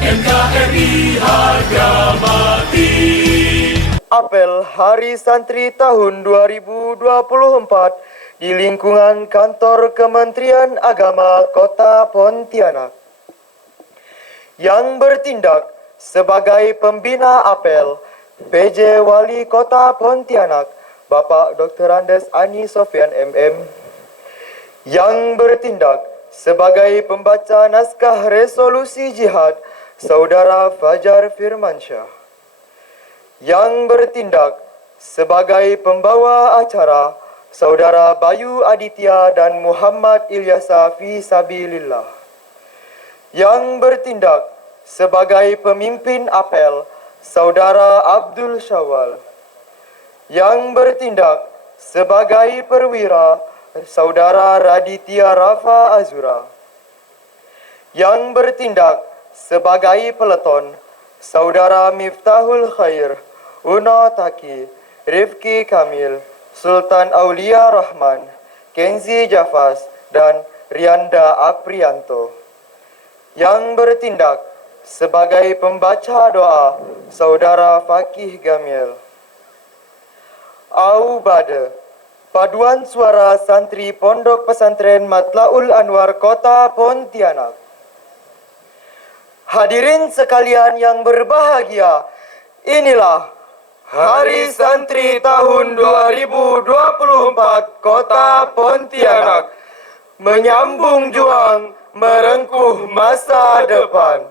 NKRI harga mati. Apel Hari Santri tahun 2024 di lingkungan kantor Kementerian Agama Kota Pontianak. Yang bertindak sebagai pembina apel PJ Wali Kota Pontianak, Bapak Dr. Andes Ani Sofian MM. Yang bertindak sebagai pembaca naskah resolusi jihad, Saudara Fajar Firmansyah. Yang bertindak sebagai pembawa acara, Saudara Bayu Aditya dan Muhammad Ilyasa fi Sabilillah. Yang bertindak sebagai pemimpin apel, Saudara Abdul Syawal. Yang bertindak sebagai perwira, Saudara Raditya Rafa Azura. Yang bertindak sebagai peleton, Saudara Miftahul Khair, Una Taki, Rifki Kamil, Sultan Aulia Rahman, Kenzi Jafas, dan Rianda Aprianto. Yang bertindak sebagai pembaca doa, Saudara Fakih Gamil. Aubade, Paduan Suara Santri Pondok Pesantren Matlaul Anwar Kota Pontianak. Hadirin sekalian yang berbahagia, inilah Hari Santri tahun 2024 Kota Pontianak, menyambung juang merengkuh masa depan.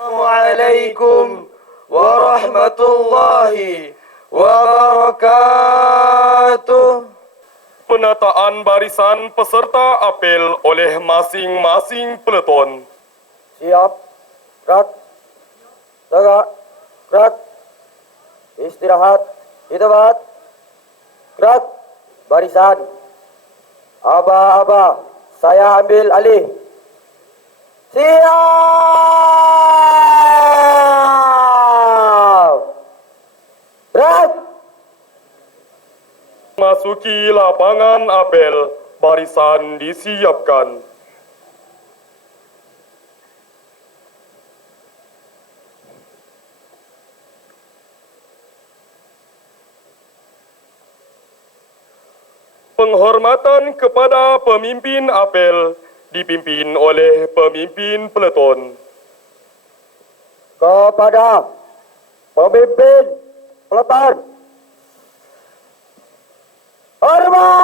Assalamualaikum warahmatullahi wabarakatuh. Penataan barisan peserta apel oleh masing-masing peleton. Siap, gerak, tegak, gerak, istirahat, di tempat, gerak, barisan. Aba-aba, saya ambil alih. Siap, gerak. Masuki lapangan apel, barisan disiapkan. Penghormatan kepada pemimpin apel dipimpin oleh pemimpin peleton. Kepada pemimpin peleton, hormat!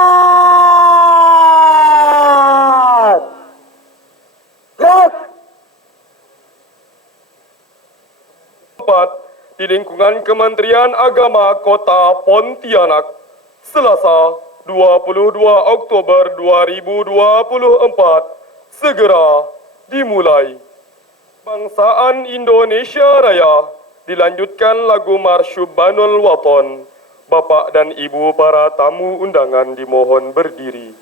Gerak! Tempat di lingkungan Kementerian Agama Kota Pontianak, Selasa 22 Oktober 2024, segera dimulai. Bangsaan Indonesia Raya dilanjutkan lagu Marsyubbanul Waton. Bapak dan Ibu para tamu undangan dimohon berdiri.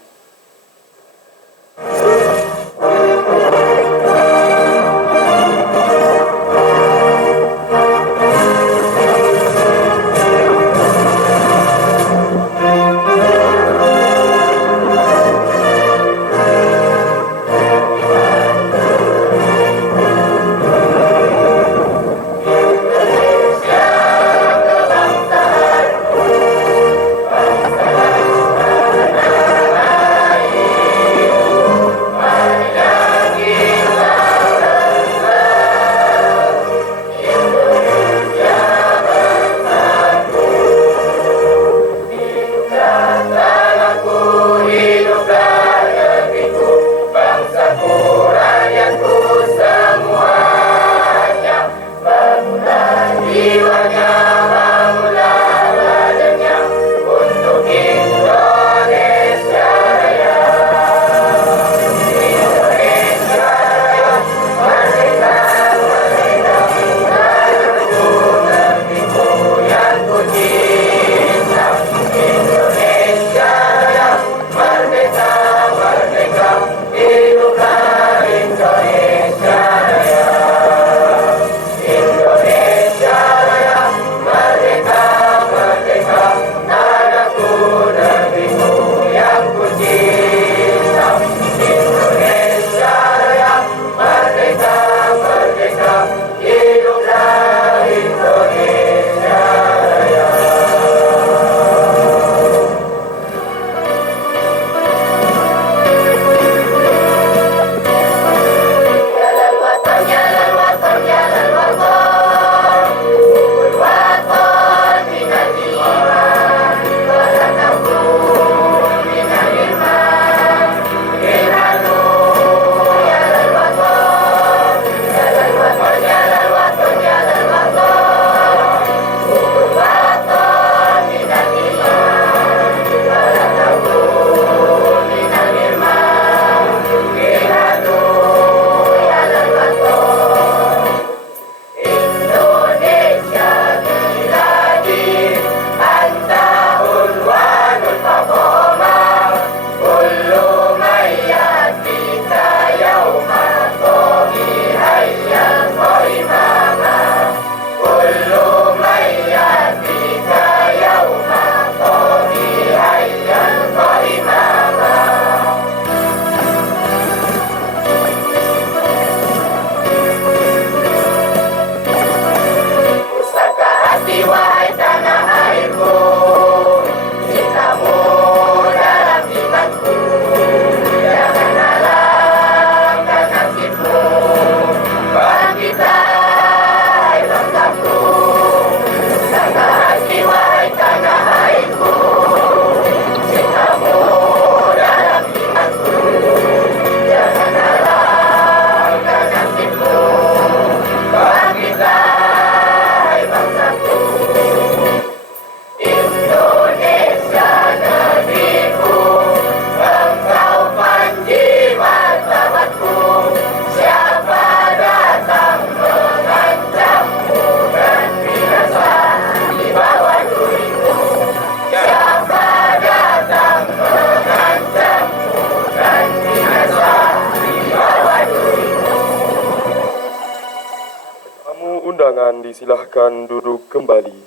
Dipersilahkan duduk kembali.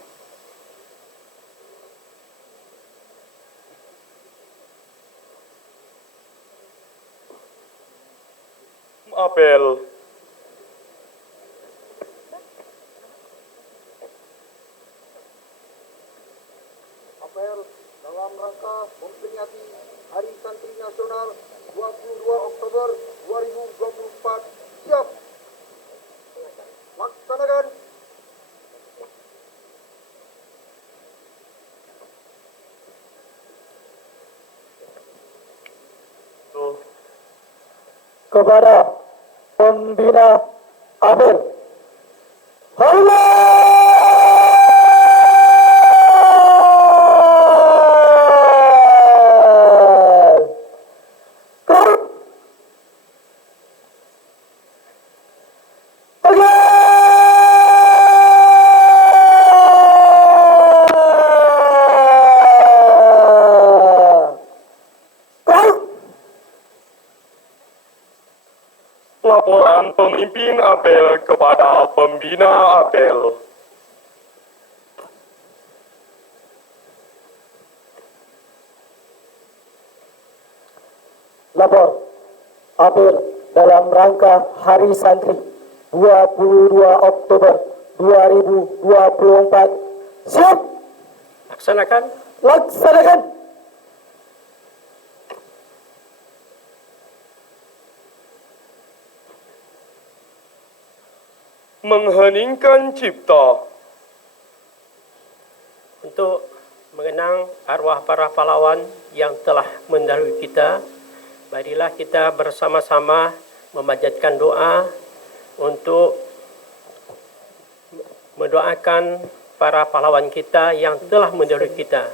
Apel. Apel dalam rangka memperingati Hari Santri Nasional 22 Oktober 2024. Siap. Laksanakan. Kepada pembina Apel. Laporan pemimpin apel kepada pembina apel. Lapor apel dalam rangka Hari Santri 22 Oktober 2024. Siap. Laksanakan. Laksanakan. Mengheningkan cipta. Untuk mengenang arwah para pahlawan yang telah mendahului kita, marilah kita bersama-sama memanjatkan doa untuk mendoakan para pahlawan kita yang telah mendahului kita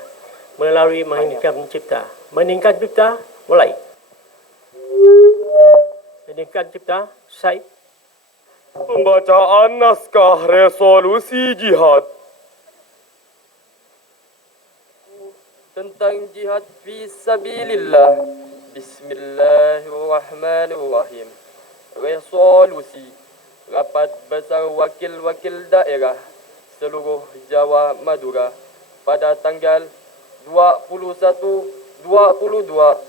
melalui meningkatkan cipta. Meningkatkan cipta, mulai. Meningkatkan cipta, Said. Pembacaan naskah resolusi jihad. Tentang jihad fi sabilillah. Bismillahirrahmanirrahim. Resolusi Rapat Besar Wakil-Wakil Daerah seluruh Jawa Madura pada tanggal 22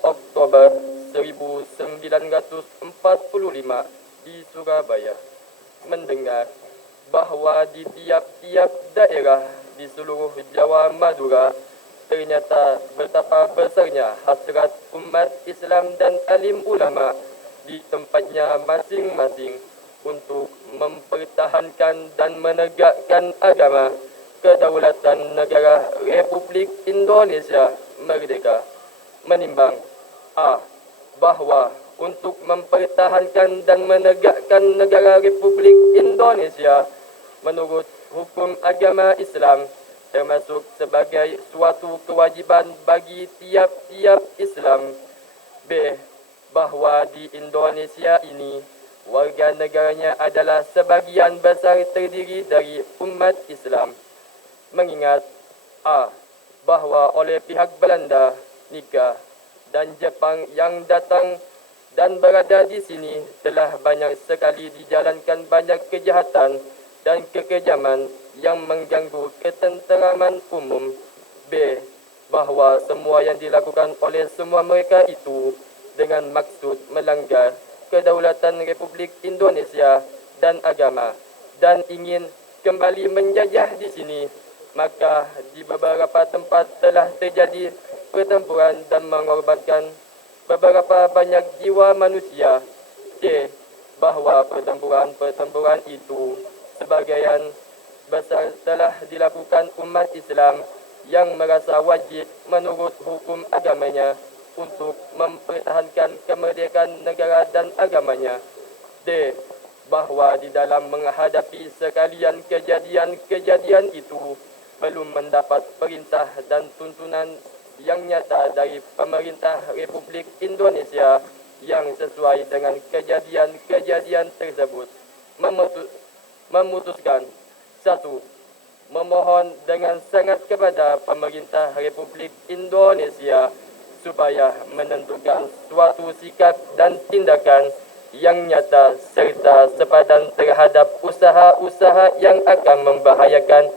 Oktober 1945 di Surabaya mendengar bahawa di tiap-tiap daerah di seluruh Jawa Madura ternyata betapa besarnya hasrat umat Islam dan alim ulama di tempatnya masing-masing untuk mempertahankan dan menegakkan agama kedaulatan negara Republik Indonesia Merdeka, menimbang bahawa untuk mempertahankan dan menegakkan negara Republik Indonesia menurut hukum agama Islam termasuk sebagai suatu kewajiban bagi tiap-tiap Islam. B. Bahawa di Indonesia ini warga negaranya adalah sebagian besar terdiri dari umat Islam. Mengingat bahawa oleh pihak Belanda, Nikah dan Jepang yang datang dan berada di sini telah banyak sekali dijalankan banyak kejahatan dan kekejaman yang mengganggu ketenteraman umum. B. Bahawa semua yang dilakukan oleh semua mereka itu dengan maksud melanggar kedaulatan Republik Indonesia dan agama dan ingin kembali menjajah di sini, maka di beberapa tempat telah terjadi pertempuran dan mengorbankan beberapa banyak jiwa manusia. C. Bahawa pertempuran itu sebagian besar telah dilakukan umat Islam yang merasa wajib menurut hukum agamanya untuk mempertahankan kemerdekaan negara dan agamanya. D. Bahawa di dalam menghadapi sekalian kejadian itu belum mendapat perintah dan tuntunan yang nyata dari pemerintah Republik Indonesia yang sesuai dengan kejadian tersebut. Memutuskan 1. Memohon dengan sangat kepada pemerintah Republik Indonesia supaya menentukan suatu sikap dan tindakan yang nyata serta sepadan terhadap usaha-usaha yang akan membahayakan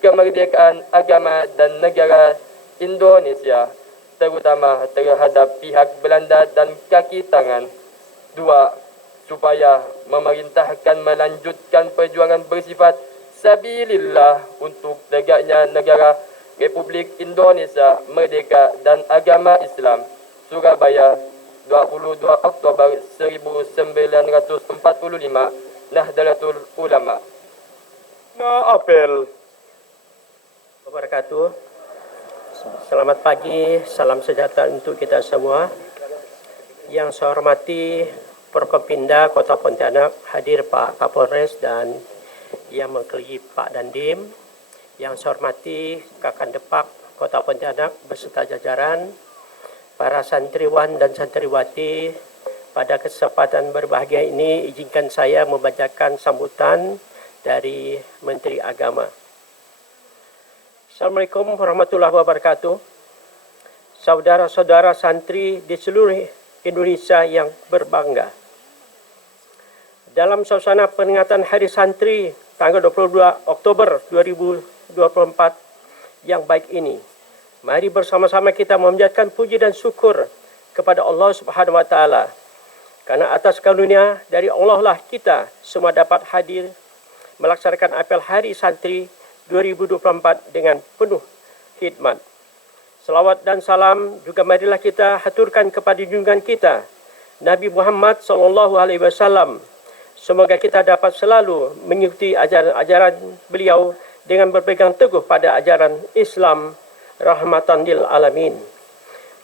kemerdekaan agama dan negara Indonesia, terutama terhadap pihak Belanda dan kaki tangan. 2. Supaya memerintahkan melanjutkan perjuangan bersifat sabilillah untuk tegaknya negara Republik Indonesia merdeka dan agama Islam. Surabaya, 22 Oktober 1945, Nahdlatul Ulama. Apel. Wabarakatuh. Selamat pagi, salam sejahtera untuk kita semua. Yang saya hormati Forkopimda Kota Pontianak, hadir Pak Kapolres dan yang mewakili Pak Dandim. Yang saya hormati Kakak Depak Kota Pontianak beserta jajaran, para santriwan dan santriwati, pada kesempatan berbahagia ini izinkan saya membacakan sambutan dari Menteri Agama. Assalamualaikum warahmatullahi wabarakatuh. Saudara-saudara santri di seluruh Indonesia yang berbangga. Dalam suasana peringatan Hari Santri tanggal 22 Oktober 2024 yang baik ini, mari bersama-sama kita memanjatkan puji dan syukur kepada Allah Subhanahu wa taala. Karena atas karunia dari Allah lah kita semua dapat hadir melaksanakan apel Hari Santri 2024 dengan penuh khidmat. Selawat dan salam juga marilah kita haturkan kepada junjungan kita Nabi Muhammad SAW. Semoga kita dapat selalu mengikuti ajaran-ajaran beliau dengan berpegang teguh pada ajaran Islam rahmatan lil alamin.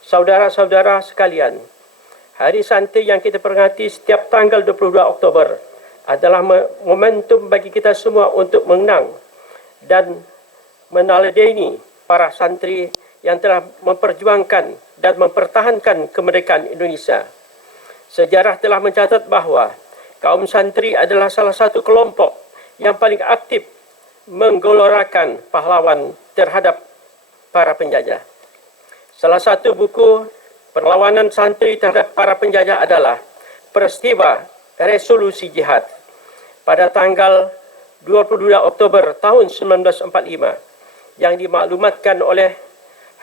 Saudara-saudara sekalian, Hari Santri yang kita peringati setiap tanggal 22 Oktober adalah momentum bagi kita semua untuk mengenang dan meneladani para santri yang telah memperjuangkan dan mempertahankan kemerdekaan Indonesia. Sejarah telah mencatat bahawa kaum santri adalah salah satu kelompok yang paling aktif menggelorakan pahlawan terhadap para penjajah. Salah satu buku perlawanan santri terhadap para penjajah adalah Peristiwa Resolusi Jihad pada tanggal 22 Oktober tahun 1945 yang dimaklumatkan oleh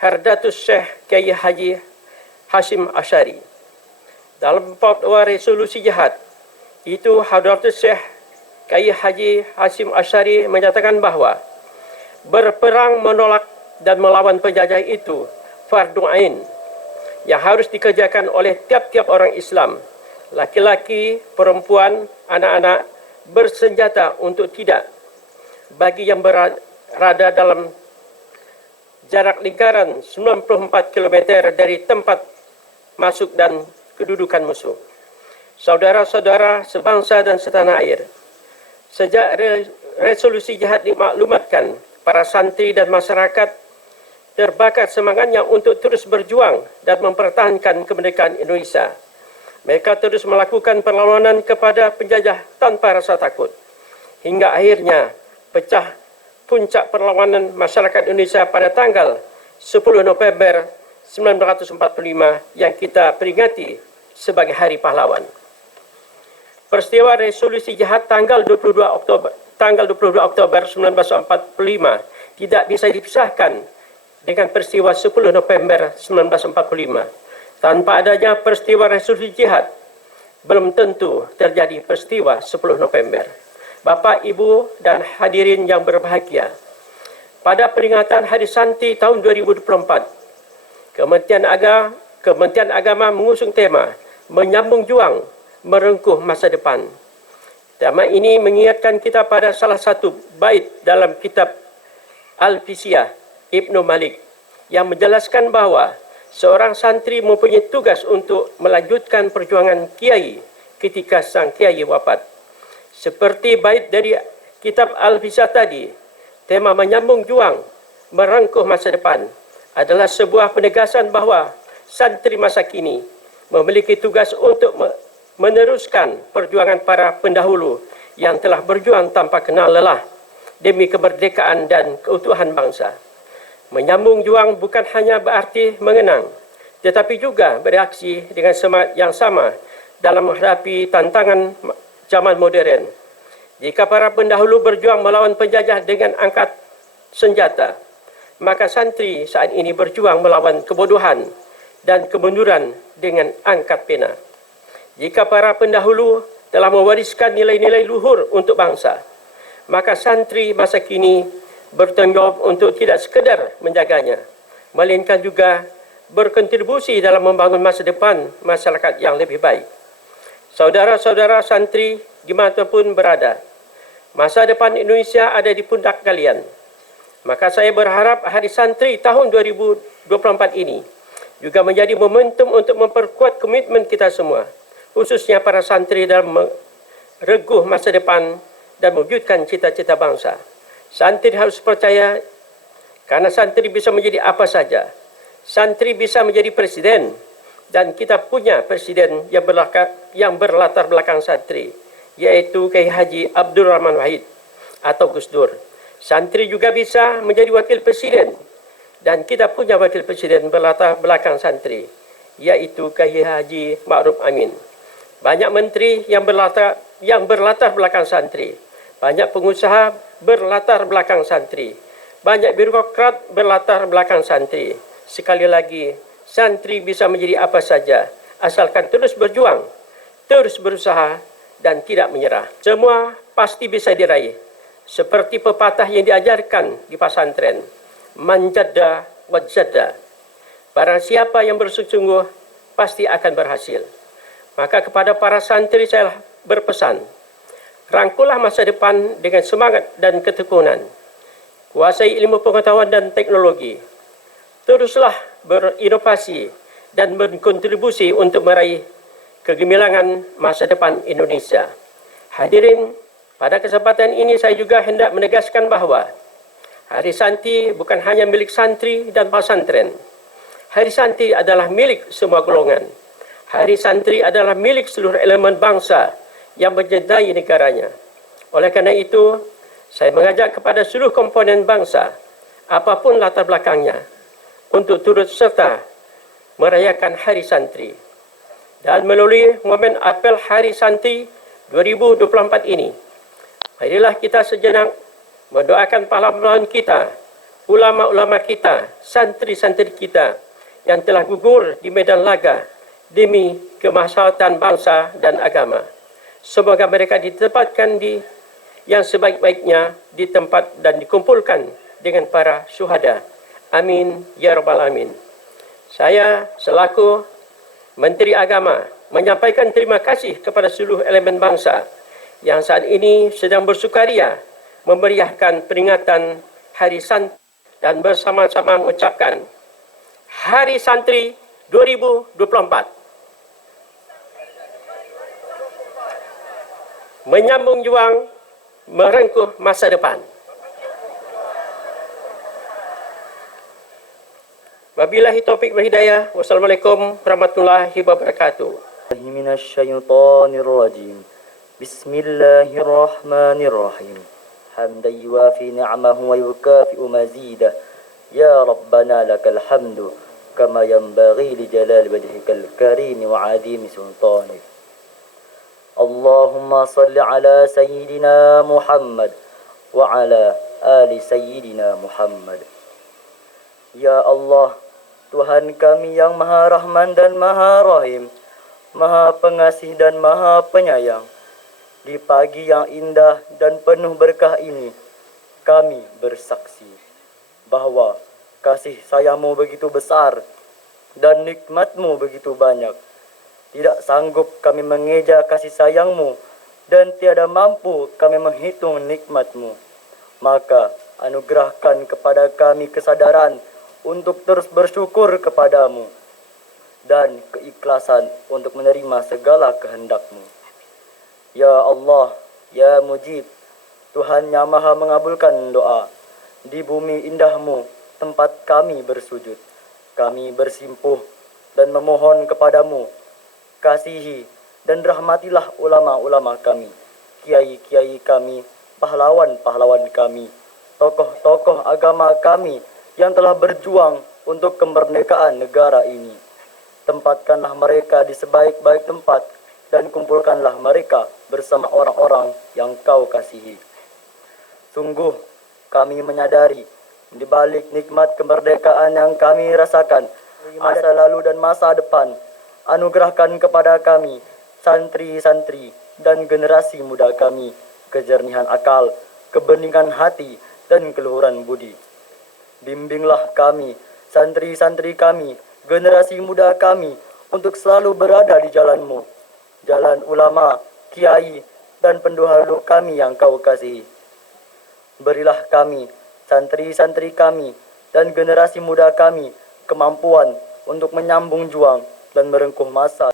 Hardatus Syekh Kiai Haji Hashim Asyari. Dalam fatwa resolusi jihad itu, Hardatus Syekh Kiai Haji Hashim Asyari menyatakan bahawa berperang menolak dan melawan penjajah itu fardu ain yang harus dikerjakan oleh tiap-tiap orang Islam, laki-laki, perempuan, anak-anak, bersenjata untuk tidak bagi yang berada dalam jarak lingkaran 94 km dari tempat masuk dan kedudukan musuh. Saudara-saudara sebangsa dan setanah air, sejak resolusi jihad dimaklumatkan, para santri dan masyarakat terbakar semangatnya untuk terus berjuang dan mempertahankan kemerdekaan Indonesia. Mereka terus melakukan perlawanan kepada penjajah tanpa rasa takut. Hingga akhirnya pecah puncak perlawanan masyarakat Indonesia pada tanggal 10 November 1945 yang kita peringati sebagai Hari Pahlawan. Peristiwa resolusi jihad tanggal 22 Oktober 1945 tidak bisa dipisahkan dengan peristiwa 10 November 1945. Tanpa adanya peristiwa resolusi jihad, belum tentu terjadi peristiwa 10 November. Bapak, Ibu, dan hadirin yang berbahagia, pada peringatan Hari Santri tahun 2024, Kementerian Agama mengusung tema Menyambung Juang, Merengkuh Masa Depan. Tema ini mengingatkan kita pada salah satu bait dalam kitab Al-Fisiyah Ibnu Malik yang menjelaskan bahawa seorang santri mempunyai tugas untuk melanjutkan perjuangan kiai ketika sang kiai wafat. Seperti bait dari kitab Al-Fisiyah tadi, tema menyambung juang, merengkuh masa depan adalah sebuah penegasan bahawa santri masa kini memiliki tugas untuk meneruskan perjuangan para pendahulu yang telah berjuang tanpa kenal lelah demi kemerdekaan dan keutuhan bangsa. Menyambung juang bukan hanya berarti mengenang, tetapi juga bereaksi dengan semangat yang sama dalam menghadapi tantangan zaman modern. Jika para pendahulu berjuang melawan penjajah dengan angkat senjata, maka santri saat ini berjuang melawan kebodohan dan kemunduran dengan angkat pena. Jika para pendahulu telah mewariskan nilai-nilai luhur untuk bangsa, maka santri masa kini bertanggungjawab untuk tidak sekadar menjaganya, melainkan juga berkontribusi dalam membangun masa depan masyarakat yang lebih baik. Saudara-saudara santri dimanapun berada, masa depan Indonesia ada di pundak kalian. Maka saya berharap Hari Santri tahun 2024 ini juga menjadi momentum untuk memperkuat komitmen kita semua, khususnya para santri dalam mereguh masa depan dan mewujudkan cita-cita bangsa. Santri harus percaya, karena santri bisa menjadi apa saja. Santri bisa menjadi presiden, dan kita punya presiden yang berlatar belakang santri, yaitu Kiai Haji Abdul Rahman Wahid atau Gus Dur. Santri juga bisa menjadi wakil presiden, dan kita punya wakil presiden berlatar belakang santri, yaitu Kiai Haji Ma'ruf Amin. Banyak menteri yang berlatar belakang santri, banyak pengusaha berlatar belakang santri, banyak birokrat berlatar belakang santri. Sekali lagi, santri bisa menjadi apa saja, asalkan terus berjuang, terus berusaha, dan tidak menyerah. Semua pasti bisa diraih. Seperti pepatah yang diajarkan di pesantren, manjada wajada. Barang siapa yang bersungguh-sungguh, pasti akan berhasil. Maka kepada para santri saya berpesan, rangkulah masa depan dengan semangat dan ketekunan. Kuasai ilmu pengetahuan dan teknologi. Teruslah berinovasi dan berkontribusi untuk meraih kegemilangan masa depan Indonesia. Hadirin, pada kesempatan ini saya juga hendak menegaskan bahawa Hari Santri bukan hanya milik santri dan pesantren. Hari Santri adalah milik semua golongan. Hari Santri adalah milik seluruh elemen bangsa yang mencintai negaranya. Oleh kerana itu, saya mengajak kepada seluruh komponen bangsa, apapun latar belakangnya, untuk turut serta merayakan Hari Santri. Dan melalui momen apel Hari Santri 2024 ini, marilah kita sejenak mendoakan pahlawan kita, ulama-ulama kita, santri-santri kita yang telah gugur di medan laga demi kemaslahatan bangsa dan agama. Semoga mereka ditempatkan di yang sebaik-baiknya di tempat dan dikumpulkan dengan para syuhada. Amin ya rabbal alamin. Saya selaku Menteri Agama menyampaikan terima kasih kepada seluruh elemen bangsa yang saat ini sedang bersukaria memeriahkan peringatan Hari Santri dan bersama-sama mengucapkan Hari Santri 2024. Menyambung juang, merengkuh masa depan. Wabillahi taufiq wal hidayah. Wassalamualaikum warahmatullahi wabarakatuh. Minasyaitonirrajim. Bismillahirrahmanirrahim. Hamdan yuwafi ni'amahu wa yukafi'u mazidah. Ya Rabbana lakal hamdu kama yanbaghi li jalali wajhikal karim wa 'azimi sultanik. Allahumma salli ala sayyidina Muhammad wa ala ali sayyidina Muhammad. Ya Allah, Tuhan kami yang Maha Rahman dan Maha Rahim, Maha Pengasih dan Maha Penyayang, di pagi yang indah dan penuh berkah ini, kami bersaksi bahwa kasih sayang-Mu begitu besar dan nikmat-Mu begitu banyak. Tidak sanggup kami mengeja kasih sayang-Mu dan tiada mampu kami menghitung nikmat-Mu. Maka anugerahkan kepada kami kesadaran untuk terus bersyukur kepadamu dan keikhlasan untuk menerima segala kehendak-Mu. Ya Allah, Ya Mujib, Tuhan yang Maha mengabulkan doa, di bumi indah-Mu tempat kami bersujud, kami bersimpuh dan memohon kepadamu, kasihi dan rahmatilah ulama-ulama kami, kiai-kiai kami, pahlawan-pahlawan kami, tokoh-tokoh agama kami yang telah berjuang untuk kemerdekaan negara ini. Tempatkanlah mereka di sebaik-baik tempat dan kumpulkanlah mereka bersama orang-orang yang kau kasihi. Sungguh kami menyadari di balik nikmat kemerdekaan yang kami rasakan masa lalu dan masa depan, anugerahkan kepada kami, santri-santri dan generasi muda kami, kejernihan akal, kebeningan hati, dan keluhuran budi. Bimbinglah kami, santri-santri kami, generasi muda kami, untuk selalu berada di jalan-Mu, jalan ulama, kiai, dan pendahulu kami yang kau kasihi. Berilah kami, santri-santri kami, dan generasi muda kami, kemampuan untuk menyambung juang dan merengkuh masa.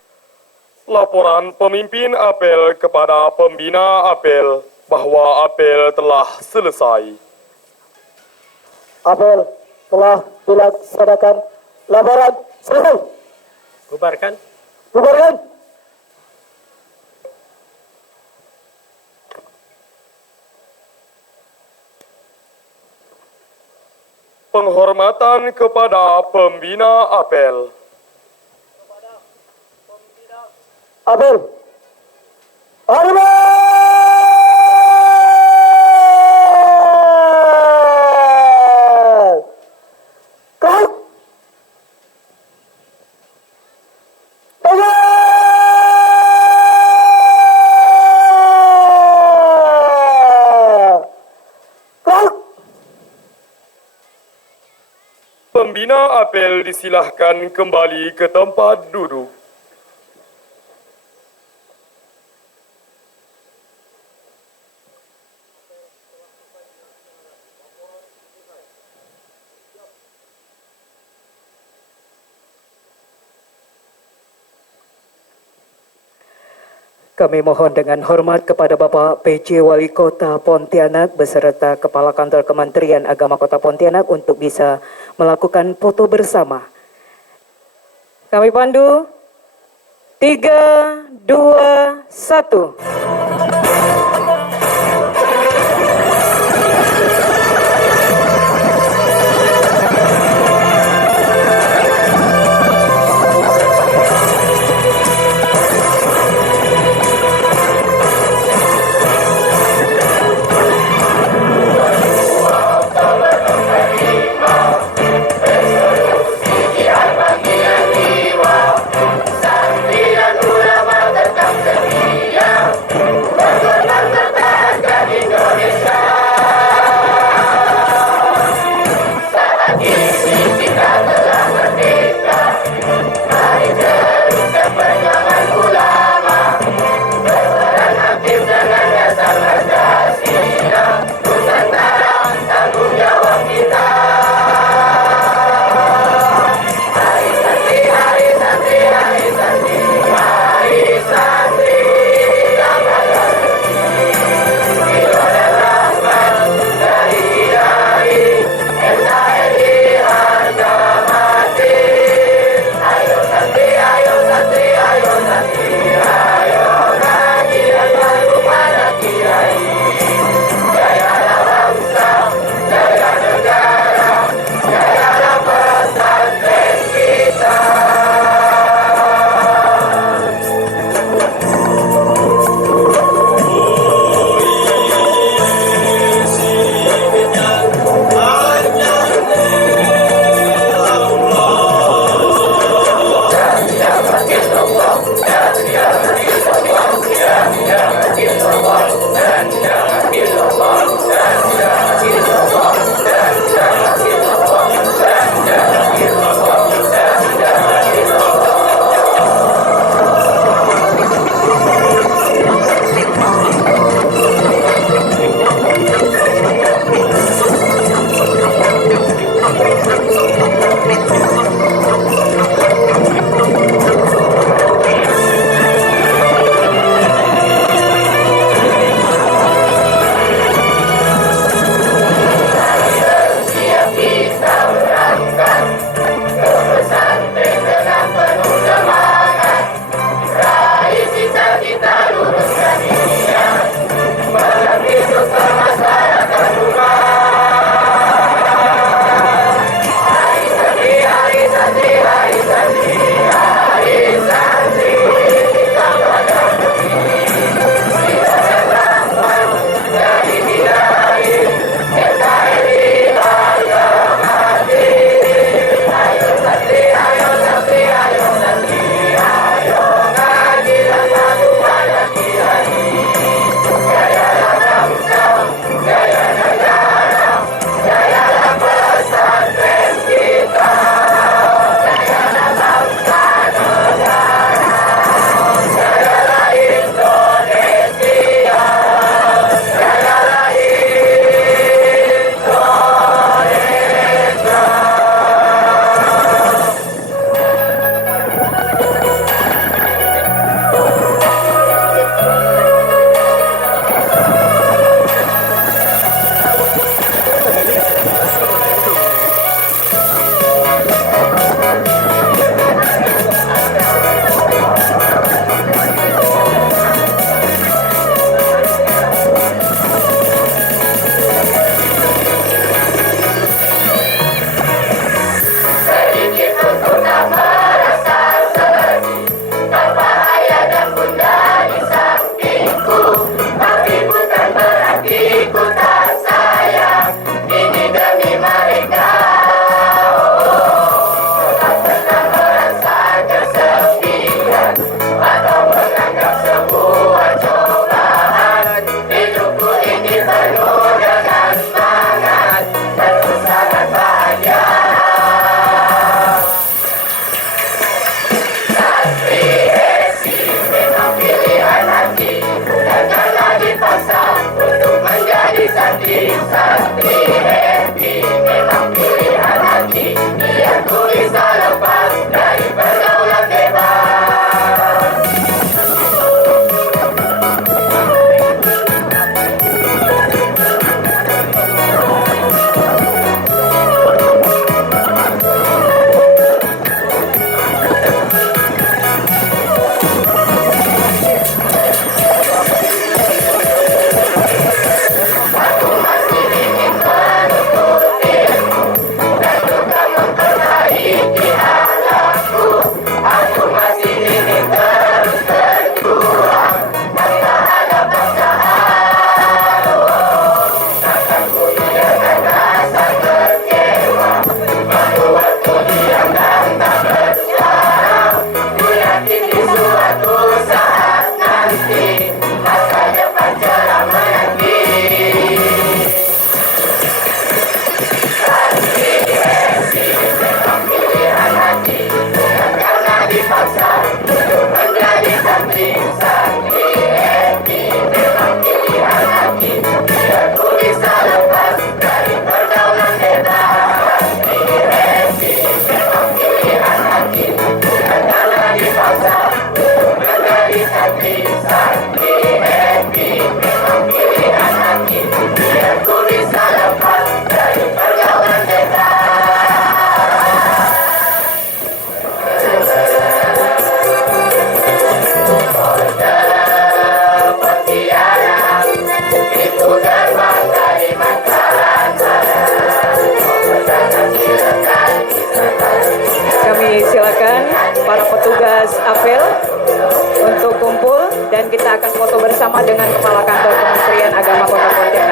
Laporan pemimpin apel kepada pembina apel bahwa apel telah selesai. Apel telah dilaksanakan. Laporan selesai. Bubarkan. Bubarkan. Penghormatan kepada pembina apel. Apel. Hormat. Kau. Pembina apel disilahkan kembali ke tempat duduk. Kami mohon dengan hormat kepada Bapak PJ Wali Kota Pontianak beserta Kepala Kantor Kementerian Agama Kota Pontianak untuk bisa melakukan foto bersama. Kami pandu 3, 2, 1. Santri dan ulama tetap setia. Silakan para petugas apel untuk kumpul dan kita akan foto bersama dengan Kepala Kantor Kementerian Agama Kota Pontianak.